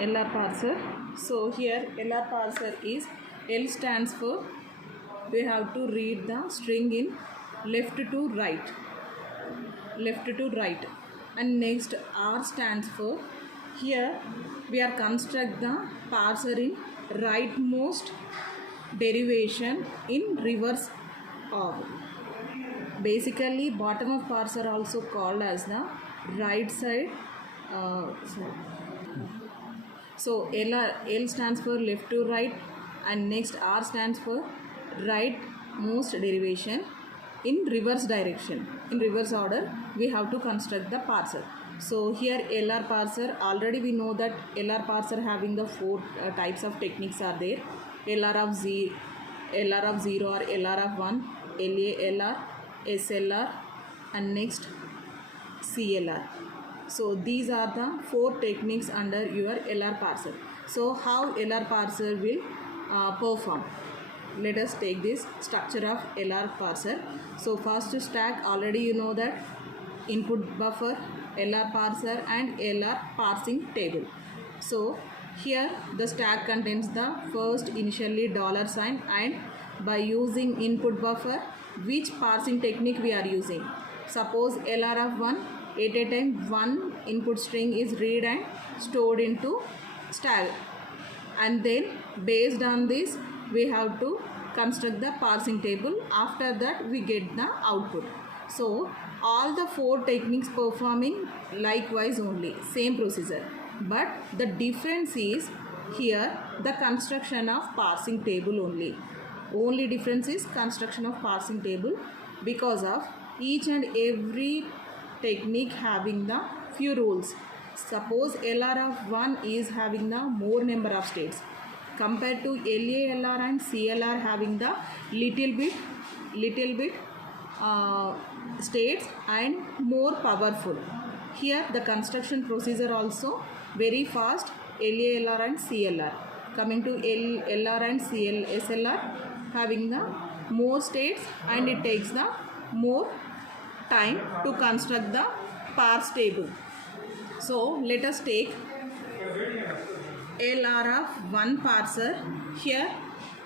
LR parser. So here LR parser is L stands for, we have to read the string in left to right, and next R stands for, here we are construct the parser in rightmost derivation in reverse order. Basically bottom of parser also called as the right side. So L stands for left to right, and next R stands for right most derivation in reverse direction. In reverse order we have to construct the parser. So here LR parser, already we know that LR parser having the four types of techniques are there. LR of 0 or LR of 1, LALR, SLR, and next CLR. So these are the four techniques under your LR parser. So how LR parser will perform? Let us take this structure of LR parser. So first stack, already you know that input buffer, LR parser, and LR parsing table. So here the stack contains the first initially $sign, and by using input buffer, which parsing technique we are using. Suppose LR of 1, at a time one input string is read and stored into stack, and then based on this we have to construct the parsing table. After that we get the output. So all the four techniques performing likewise only, same procedure, but the difference is here the construction of parsing table only difference is construction of parsing table, because of each and every technique having the few rules. Suppose LR of 1 is having the more number of states compared to LALR and CLR having the little bit states and more powerful. Here the construction procedure also very fast, LALR and CLR. Coming to LR and SLR having the more states, and it takes the more time to construct the parse table. So let us take LR of 1 parser. Here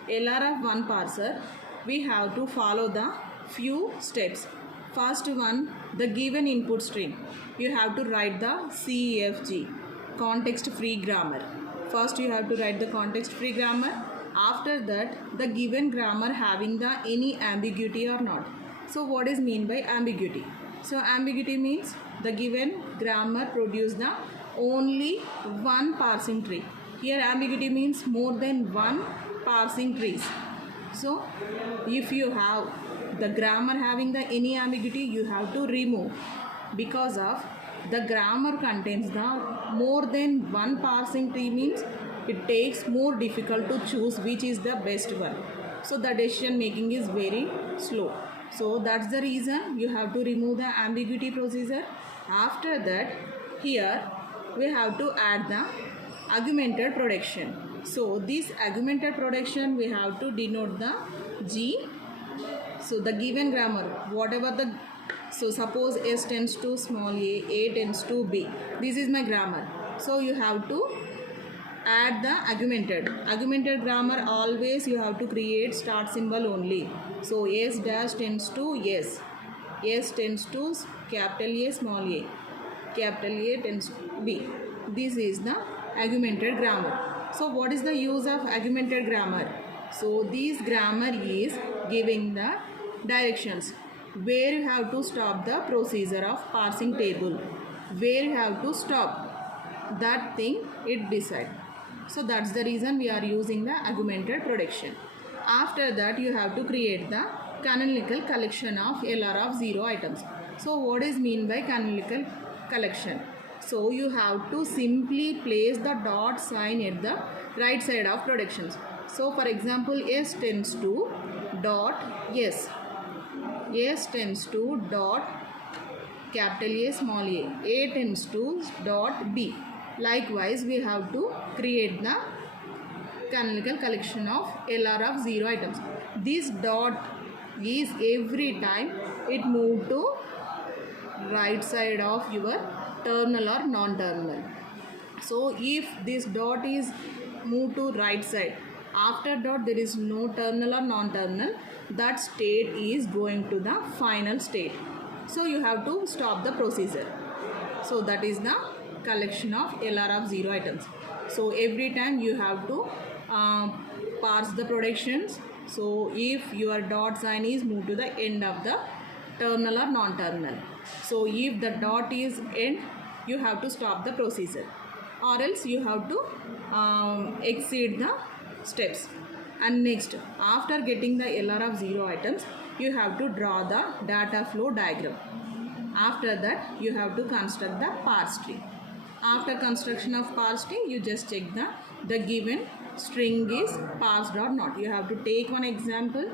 LR of 1 parser, we have to follow the few steps. First one, the given input string, you have to write the CEFG, context free grammar. First you have to write the context free grammar. After that the given grammar having the any ambiguity or not. So what is mean by ambiguity? So ambiguity means the given grammar produce the only one parsing tree. Here ambiguity means more than one parsing trees. So if you have the grammar having the any ambiguity, you have to remove, because of the grammar contains the more than one parsing tree means it takes more difficult to choose which is the best one. So the decision making is very slow. So that's the reason you have to remove the ambiguity procedure. After that, here we have to add the augmented production. So this augmented production we have to denote the G. So the given grammar, whatever the, so suppose S tends to small a tends to B. This is my grammar. So you have to add the augmented grammar. Always you have to create start symbol only. So S dash tends to S, S tends to capital A small a, capital A tends to B. This is the augmented grammar. So what is the use of augmented grammar? So this grammar is giving the directions where you have to stop the procedure of parsing table, where you have to stop, that thing it decide. So that's the reason we are using the augmented production. After that you have to create the canonical collection of LR of 0 items. So what is mean by canonical collection? So you have to simply place the dot sign at the right side of productions. So for example, S tends to dot S, S tends to dot capital A small a tends to dot B. Likewise we have to create the canonical collection of LR of 0 items. This dot is every time it move to right side of your terminal or non-terminal. So if this dot is moved to right side, after dot there is no terminal or non-terminal, that state is going to the final state. So you have to stop the procedure. So that is the collection of LR of 0 items. So every time you have to parse the productions. So if your dot sign is moved to the end of the terminal or non-terminal, so if the dot is end, you have to stop the procedure, or else you have to exceed the steps. And next, after getting the LR of 0 items, you have to draw the data flow diagram. After that, you have to construct the parse tree. After construction of parse tree, you just check the given string is parsed or not. You have to take one example,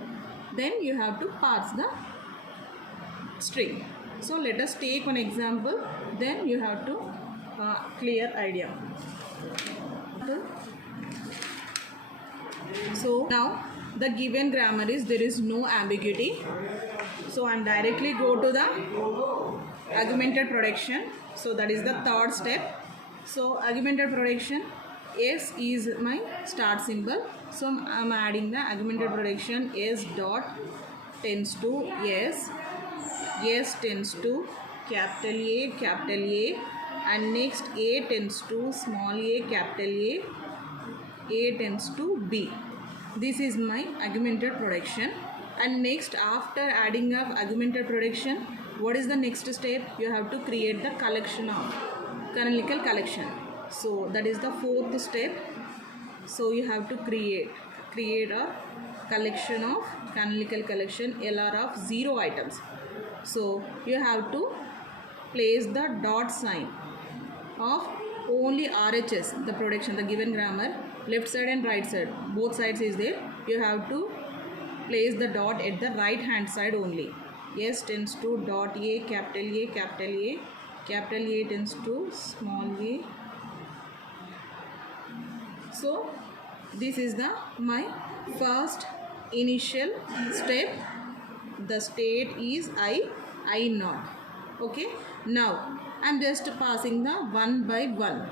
then you have to parse the string. So let us take one example, then you have to clear idea. So now the given grammar is there is no ambiguity. So I am directly go to the augmented production. So that is the third step. So augmented production, S is my start symbol. So I am adding the augmented production S dot tends to S, S tends to capital A, and next A tends to small a, capital A tends to B. This is my augmented production. And next, after adding up augmented production, what is the next step? You have to create the collection of canonical collection. So that is the fourth step. So you have to create a collection of canonical collection LR of 0 items. So you have to place the dot sign of only RHS, the production, the given grammar, left side and right side, both sides is there. You have to place the dot at the right hand side only. S tends to dot A, capital A, capital A, capital A tends to small a. So this is the my first initial step. The state is I naught. Okay, now I am just passing the one by one.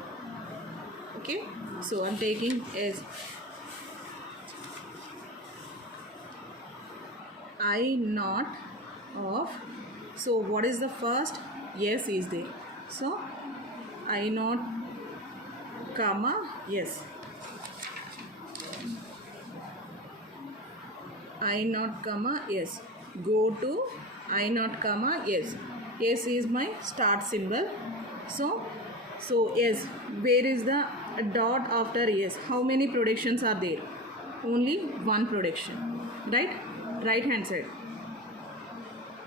Okay, so I am taking as I naught of, so what is the first? Yes is there. So I naught comma yes. I naught comma yes. Go to I naught comma yes. S is my start symbol. So yes, where is the dot after yes? How many productions are there? Only one production, right? Right hand side,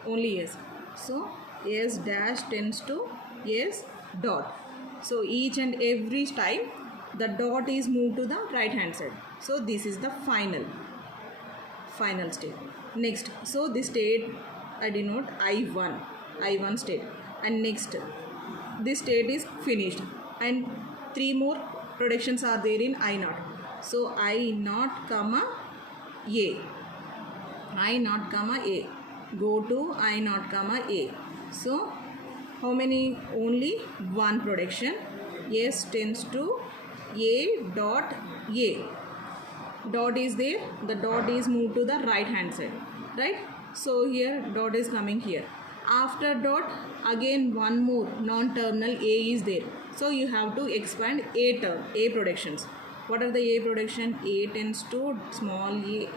only yes. So S dash tends to yes dot. So each and every time the dot is moved to the right hand side. So this is the final state. Next, so this state I denote I1 state, and next this state is finished, and 3 more productions are there in I naught. So I naught comma A, I naught comma A, go to I naught comma A. So how many? Only one production. S tends to A dot A. Dot is there, the dot is moved to the right hand side, right? So here dot is coming here. After dot again one more non-terminal A is there. So you have to expand A term, A productions. What are the A production? A tends to small a,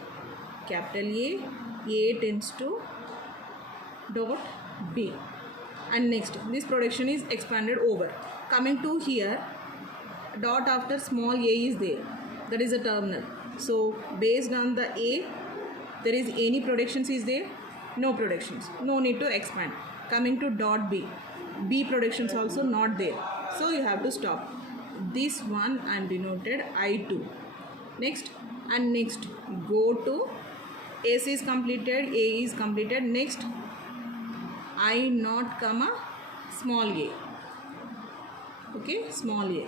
capital A tends to dot B. And next this production is expanded over. Coming to here, dot after small a is there, that is a terminal. So based on the A, there is any productions is there? No productions, no need to expand. Coming to dot B, B productions also not there, so you have to stop. This one I am denoted I2. Next, and next go to S is completed, A is completed. Next I naught comma small a. Okay, small a.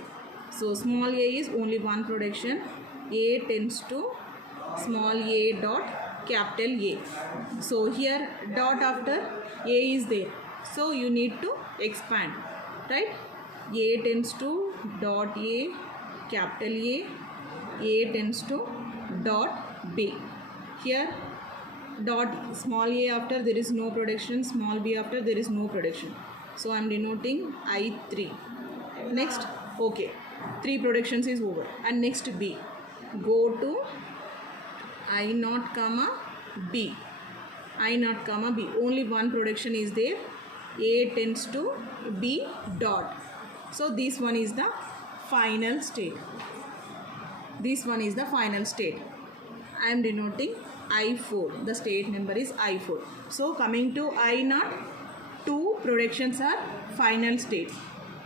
So small a is only one production. A tends to small a dot capital A. So here dot after A is there, so you need to expand, right? A tends to dot A, capital A tends to dot B. Here dot small a after there is no production, small b after there is no production. So I am denoting I3. Next, okay, 3 productions is over. And next B. Go to I0 comma B. I0 comma B. Only one production is there. A tends to B dot. So this one is the final state. This one is the final state. I am denoting I4. The state number is I4. So coming to I0, 2 productions are final states,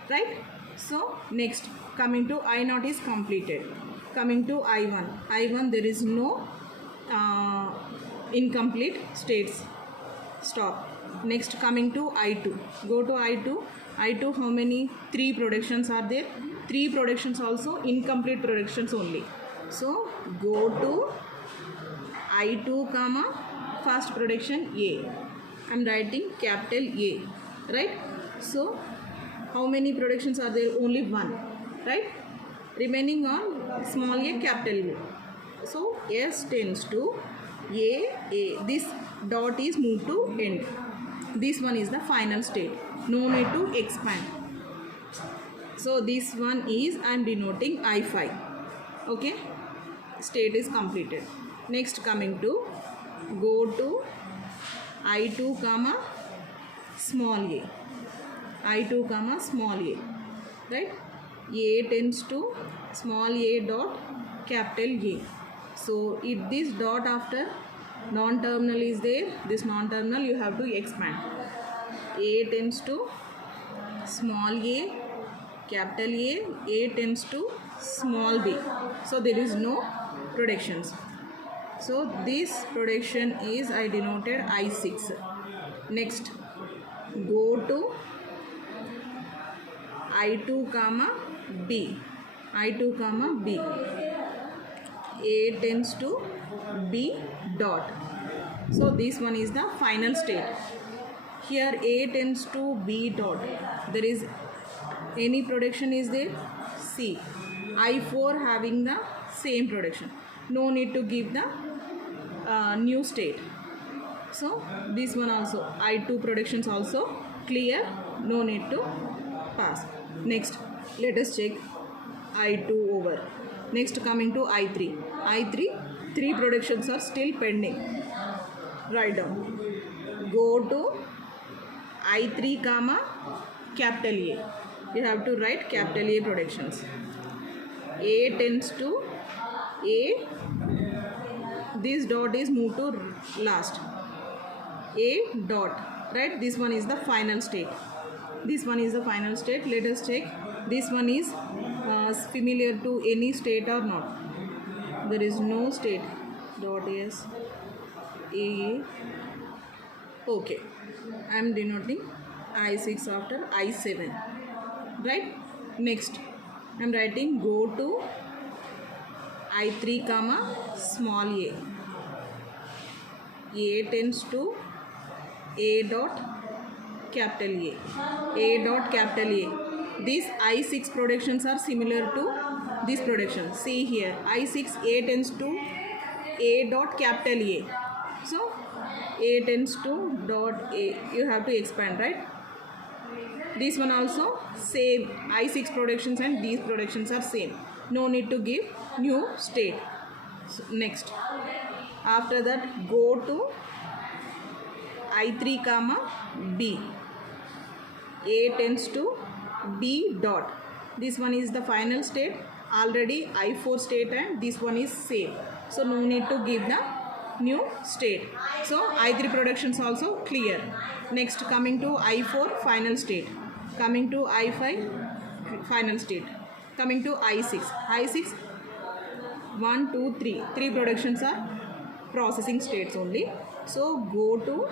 right? So next, coming to I0 is completed. Coming to I1 there is no incomplete states. Stop. Next, coming to I2. Go to I2 how many? 3 productions are there. 3 productions also incomplete productions only. So go to I2 comma first production A. I am writing capital A, right? So how many productions are there? Only 1, right? Remaining on small a, capital A. So S tends to A. This dot is moved to end. This one is the final state. No need to expand. So this one is I am denoting I5. Okay, state is completed. Next, coming to go to I2 comma small a. I2 comma small a, right? A tends to small a dot capital A. So if this dot after non-terminal is there, this non-terminal you have to expand. A tends to small a, capital A tends to small b. So there is no productions. So this production is I denoted I6. Next, go to I2 comma B. I2 comma B. A tends to B dot. So this one is the final state. Here A tends to B dot. There is any production is there? C. I4 having the same production. No need to give the new state. So this one also I2 productions also clear. No need to pass. Next, let us check I2 over. Next, coming to I3. 3 productions are still pending. Write down. Go to I3 comma capital A. You have to write capital A productions. A tends to A. This dot is moved to last. A dot. Right? This one is the final state. This one is the final state. Let us check. This one is familiar to any state or not. There is no state. Dot is A. Okay. I am denoting I6 after I7. Right? Next, I am writing go to I3 comma small a. A tends to A dot capital A. A dot capital A. These I6 productions are similar to this production. See here, I6 A tends to A dot capital A. So A tends to dot A. You have to expand, right? This one also same. I6 productions and these productions are same. No need to give new state. So next, after that go to I3 comma B. A tends to B dot. This one is the final state. Already I4 state and this one is same. So no need to give the new state. So I3 productions also clear. Next, coming to I4 final state. Coming to I5 final state. Coming to I6. I6 1, 2, 3. 3 productions are processing states only. So go to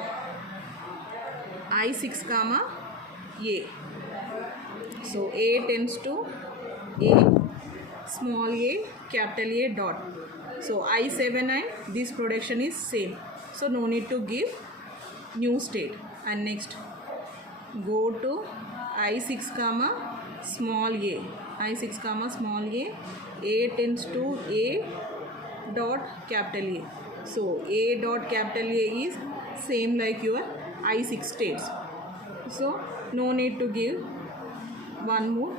I6 comma A. So A tends to A, small a, capital A dot. So I7 and this production is same. So no need to give new state. And next, go to I6 comma small a. I6 comma small a tends to A dot capital A. So A dot capital A is same like your I6 states. So no need to give one more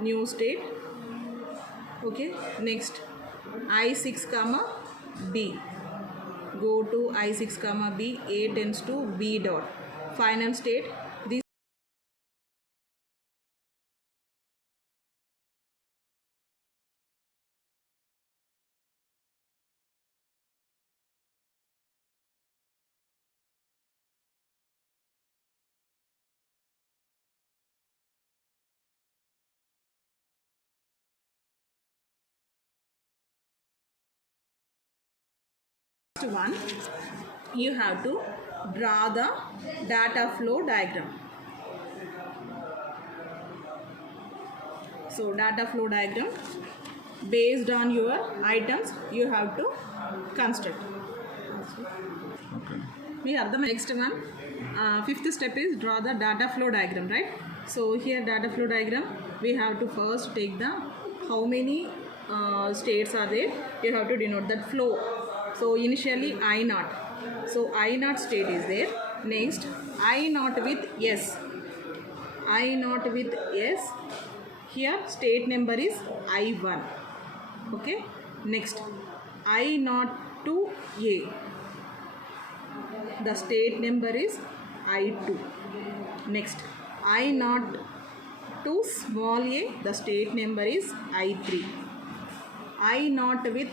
new state. Okay, next I6 comma B. Go to I6 comma B, A tends to B dot. Final state, this one, you have to draw the data flow diagram. So data flow diagram based on your items you have to construct. Okay. Next one, fifth step is draw the data flow diagram, right? So here data flow diagram, we have to first take the how many states are there, you have to denote that flow. So initially I naught, so I naught state is there. Next I naught with S, I naught with S, here state number is I1. Okay, next I naught to A, the state number is I2. Next I naught to small a, the state number is I3. I naught with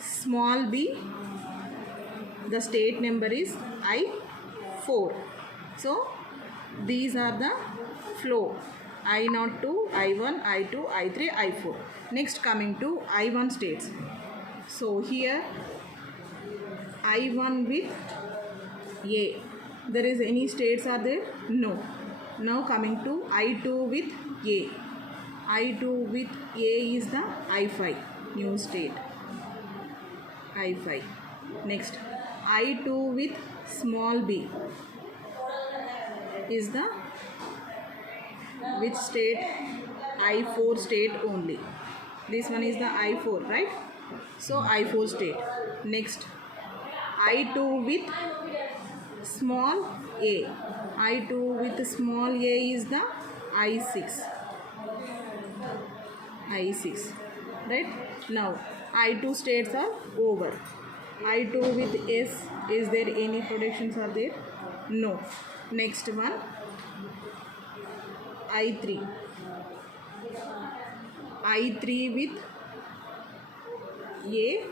small b, the state number is I4. So these are the flow, I naught to I1, I2, I3, I4. Next coming to I1 states. So here I1 with A, there is any states are there? No. Now coming to I2 with A, I2 with A is the I5, new state, I5. Next I2 with small b is the which state? I4 state only. This one is the I4, right? So I4 state. Next I2 with small a, I2 with small a is the I6, I6, right? Now I2 states are over. I2 with S, is there any projections are there? No. Next one I3, I3 with A,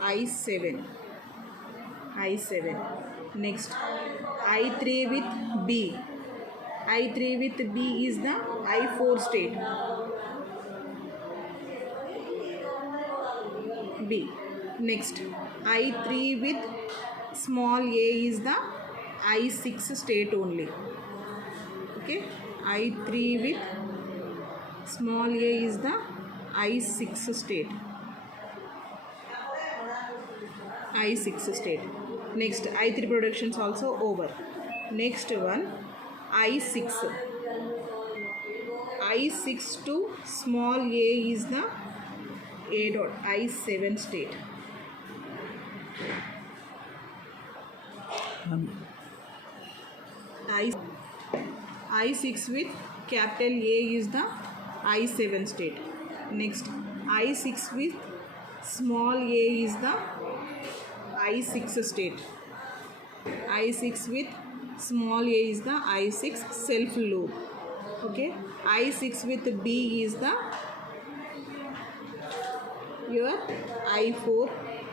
I7, I7. Next I3 with B, I3 with B is the I4 state, B. Next I3 with small a is the I6 state only. Okay, I3 with small a is the I6 state, I6 state. Next I3 productions also over. Next one I6, I6 to small a is the A dot, I7 state. I6 with capital A is the I7 state. Next I6 with small a is the I6 state. I6 with small a is the I6 self loop. Okay, I6 with B is the your I4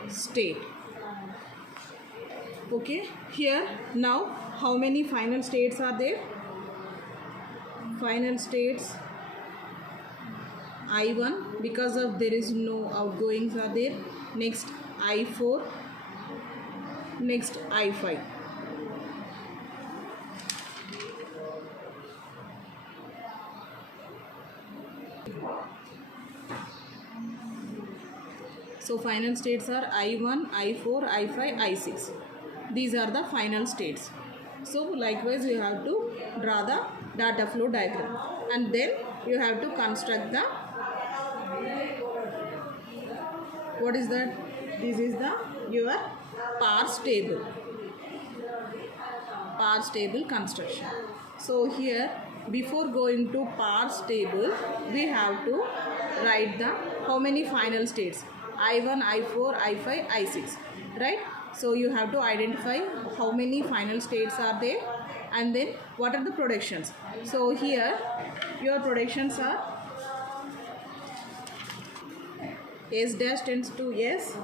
state. Okay, here now how many final states are there? Final states I1, because of there is no outgoings are there. Next I4, next I5. So final states are I1, I4, I5, I6. These are the final states. So likewise you have to draw the data flow diagram, and then you have to construct the, what is that? This is the your parse table. Parse table construction. So here, before going to parse table, we have to write the how many final states, I1, I4, I5, I6, right? So you have to identify how many final states are there, and then what are the productions. So here your productions are S dash tends to S,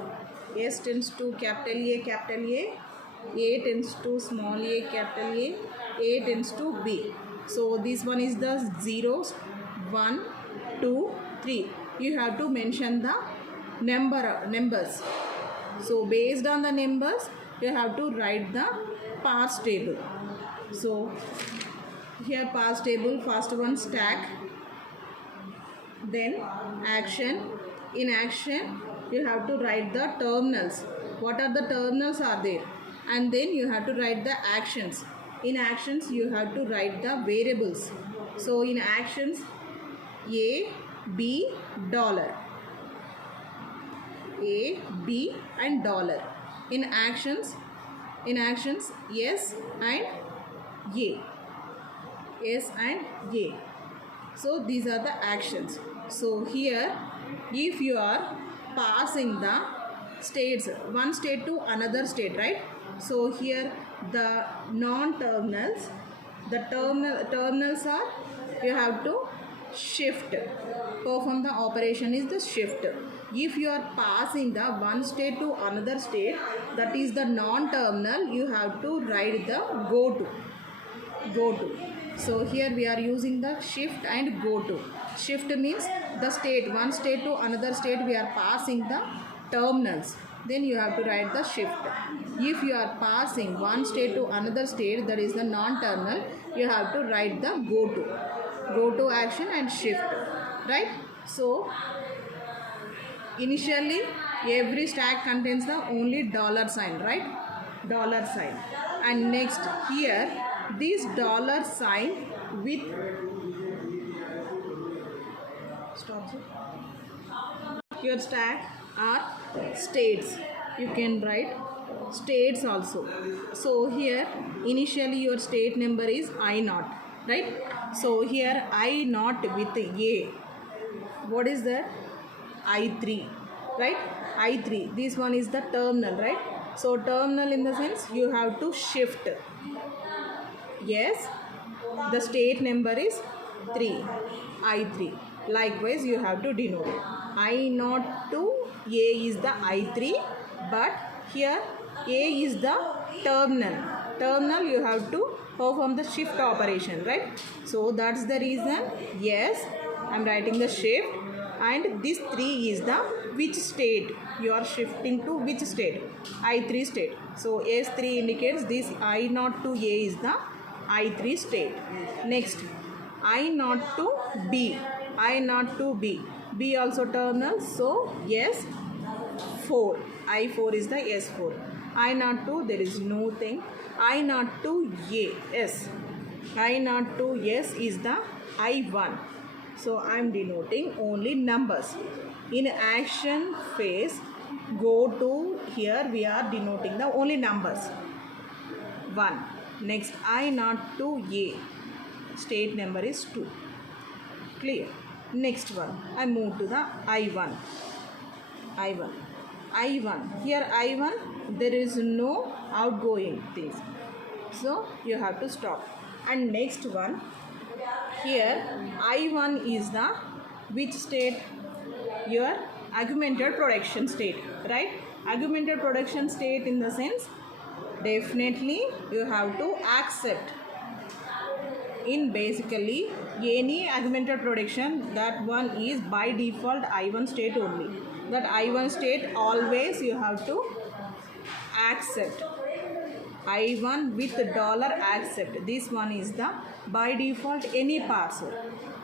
S tends to capital A tends to small a, capital A tends to B. So this one is the zeros, 1, 2, 3. You have to mention the numbers. So based on the numbers, you have to write the parse table. So here parse table, first one stack, then action. In action, you have to write the terminals. What are the terminals are there? And then you have to write the actions. In actions, you have to write the variables. So in actions, A, B, dollar. A, B and dollar. In actions, yes and A. S and A. So these are the actions. So here, if you are passing the states, one state to another state, right? So here the non-terminals, the terminals are, you have to shift. Perform the operation is the shift. If you are passing the one state to another state, that is the non-terminal, you have to write the go to. So here we are using the shift and go to. Shift means the state, one state to another state we are passing the terminals. Then you have to write the shift. If you are passing one state to another state, that is the non-terminal, you have to write the go to action and shift, right? So initially every stack contains the only dollar sign, right? Dollar sign. And next here, this dollar sign with, stop it. Your stack are states. You can write states also. So here initially your state number is I0, right? So here I0 with A. What is that? I3, right? I3. This one is the terminal, right? So terminal in the sense you have to shift. Yes, the state number is 3, I3. Likewise, you have to denote it. I0 to A is the I3, but here A is the terminal. Terminal you have to perform the shift operation, right? So that's the reason, yes, I am writing the shift, and this 3 is the which state you are shifting to, which state? I3 state. So S3 indicates this I0 to A is the I3 state. Next, I0 to B. I0 to B. B also terminal. So yes, 4. I4 is the S4. I0 to, there is no thing. I0 to A, S. I0 to S is the I1. So I am denoting only numbers. In action phase, go to, here we are denoting the only numbers. 1. Next, I0 to A. State number is 2. Clear? Next one, I move to the I1. I1. Here I1, there is no outgoing things. So you have to stop. And next one, here I1 is the which state? Your augmented production state, right? Augmented production state in the sense, definitely you have to accept. In basically any augmented production, that one is by default I1 state only. That I1 state always you have to accept. I1 with dollar accept. This one is the by default any parser.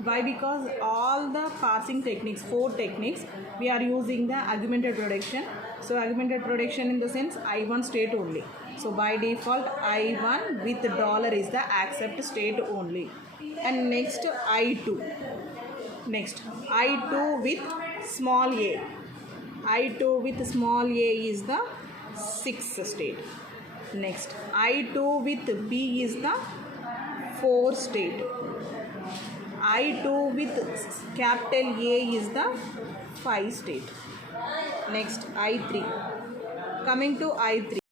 Why? Because all the parsing techniques, 4 techniques, we are using the augmented production. So augmented production in the sense I1 state only. So by default I1 with dollar is the accept state only. And next I2. Next, I2 with small a. I2 with small a is the sixth state. Next, I2 with B is the fourth state. I2 with capital A is the fifth state. Next, I3. Coming to I3.